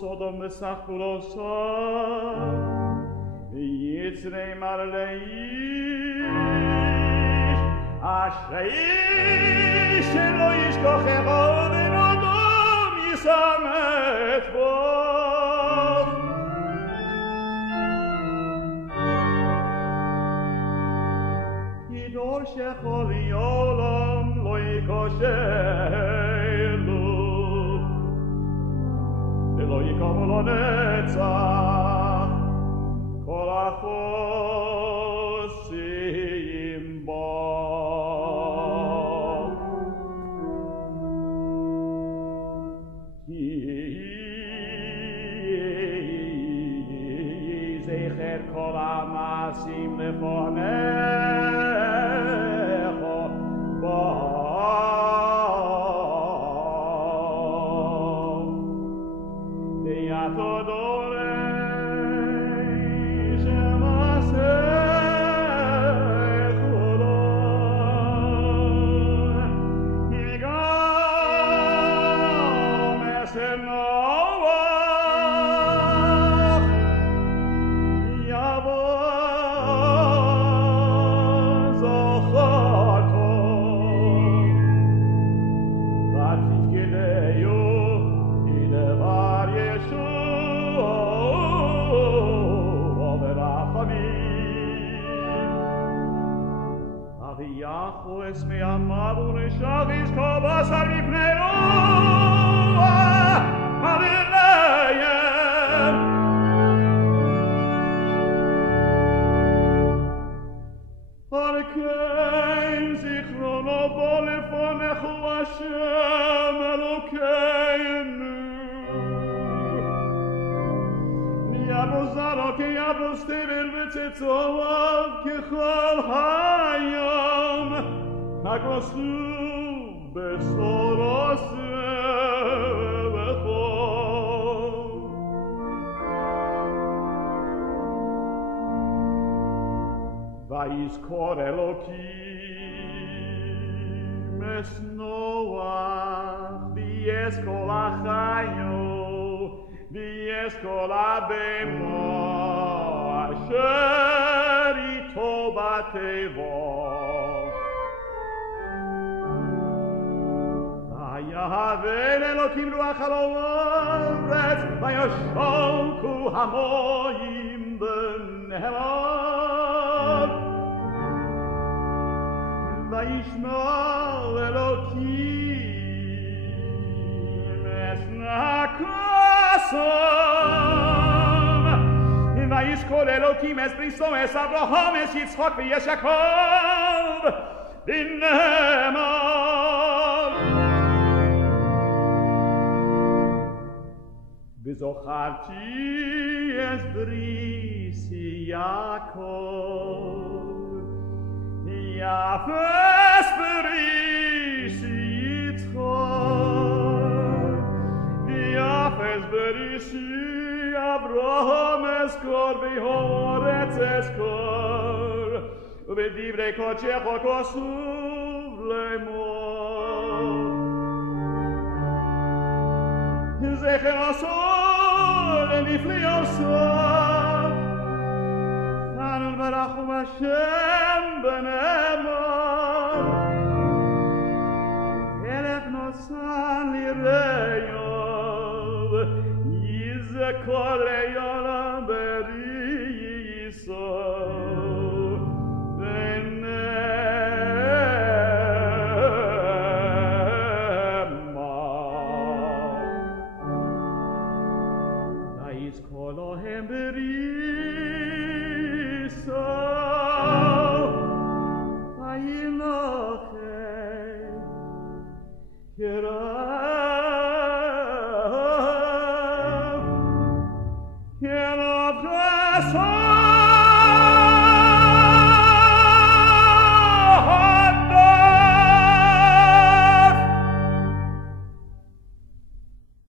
Sodom Sakulosa Yitzrei Marleish Ashrei Shelo Yishkochecho V'Nodom Yisamet Bo Yidor Shechol Yolam Lo Yikoshelu Lo yikomo lo netzach kol achosim bo ki zecher kol amasim lefonecho bo Adore, Acho esmei amavo neshavis kobasar mipneu Hallelujah Arkein zichrono bo lefonechu Hashem Elokeinu Yabozaro ke yabostivil v'tzitzov kechol hayom Hagosu besoroseh v'chol Vayizkor Elokim es Noach v'yes kol hachayot v'yes kol habemo asher ito batevo Vayahavel Elokim ruach al haaretz vayashoku hamoyim b'nehelav vayishmo Elokim es nakosom vayishkol Elokim es briso es Avraham es Yitzchak v'es Yaakov v'nehemar v'zocharti es brisi Yaakov Yafes brisi Yitzchak Yafes brisi Avraham eskor v'horetz eskor v'divrei kodshecho kosuv lemor Zecher asol nifli asol Hanun barachum Hashem b'nei